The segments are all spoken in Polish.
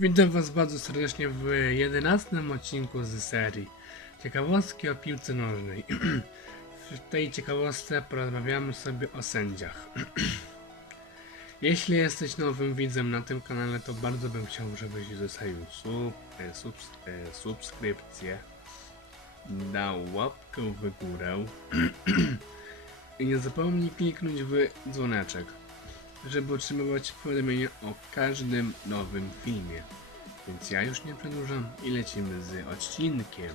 Witam Was bardzo serdecznie w 11 odcinku z serii Ciekawostki o piłce nożnej. w tej ciekawostce porozmawiamy sobie o sędziach. Jeśli jesteś nowym widzem na tym kanale, to bardzo bym chciał, żebyś zostawił sub, e, e, subskrypcję, dał łapkę w górę i nie zapomnij kliknąć w dzwoneczek żeby otrzymywać powiadomienia o każdym nowym filmie. Więc ja już nie przedłużam i lecimy z odcinkiem.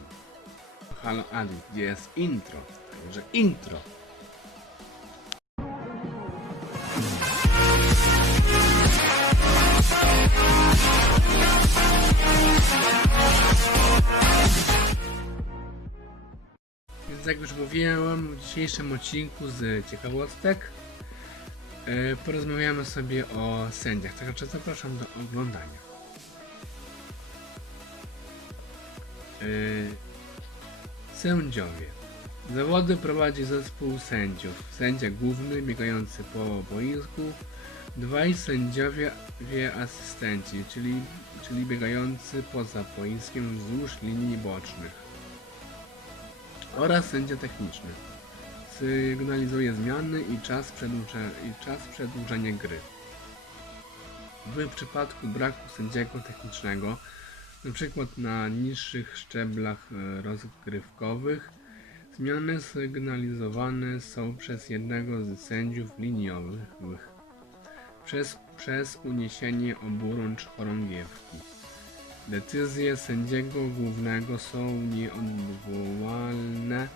Halo Adi, gdzie jest intro? Także intro! Więc jak już mówiłem w dzisiejszym odcinku z ciekawostek, porozmawiamy sobie o sędziach, także zapraszam do oglądania. E, Sędziowie. Zawody prowadzi zespół sędziów. Sędzia główny biegający po boisku, dwaj sędziowie wie asystenci, czyli, czyli biegający poza boiskiem wzdłuż linii bocznych oraz sędzia techniczny sygnalizuje zmiany i czas, i czas przedłużenia gry. W przypadku braku sędziego technicznego, np. na niższych szczeblach e, rozgrywkowych, zmiany sygnalizowane są przez jednego z sędziów liniowych przez, przez uniesienie oburącz chorągiewki. Decyzje sędziego głównego są nieodwołalne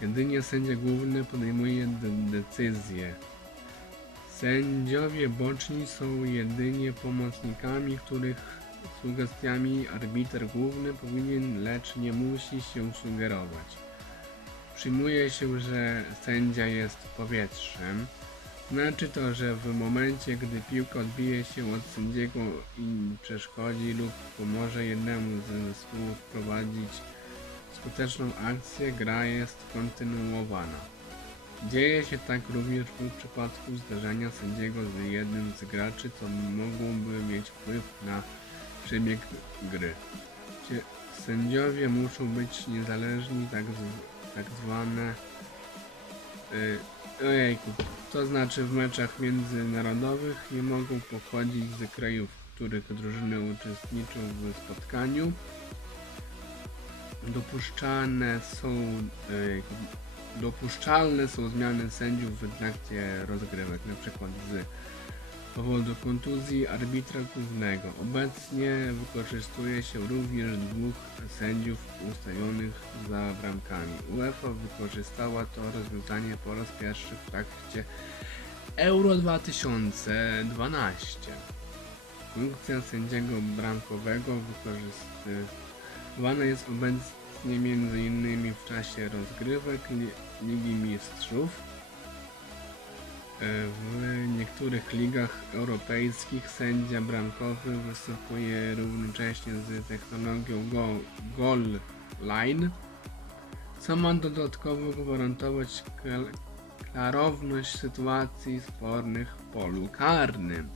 Jedynie sędzia główny podejmuje de decyzje. Sędziowie boczni są jedynie pomocnikami, których sugestiami arbiter główny powinien, lecz nie musi się sugerować. Przyjmuje się, że sędzia jest powietrzem. Znaczy to, że w momencie, gdy piłka odbije się od sędziego i przeszkodzi lub pomoże jednemu z zespołów prowadzić skuteczną akcję, gra jest kontynuowana. Dzieje się tak również w przypadku zdarzenia sędziego z jednym z graczy, co mogłoby mieć wpływ na przebieg gry. Sędziowie muszą być niezależni, tak, z, tak zwane. Yy, ojejku, to znaczy w meczach międzynarodowych nie mogą pochodzić z krajów, w których drużyny uczestniczą w spotkaniu dopuszczalne są e, dopuszczalne są zmiany sędziów w trakcie rozgrywek, przykład z powodu kontuzji arbitra głównego. Obecnie wykorzystuje się również dwóch sędziów ustawionych za bramkami. UEFA wykorzystała to rozwiązanie po raz pierwszy w trakcie Euro 2012. Funkcja sędziego bramkowego wykorzystywana jest obecnie m.in. w czasie rozgrywek Li- Ligi Mistrzów. E, W niektórych ligach europejskich sędzia bramkowy występuje równocześnie z technologią Go- Goal Line, co ma dodatkowo gwarantować kla- klarowność sytuacji spornych w polu karnym.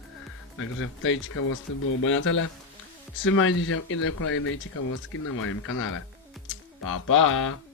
Także w tej ciekawostce byłoby na tyle. Trzymajcie się i do kolejnej ciekawostki na moim kanale. Pa pa!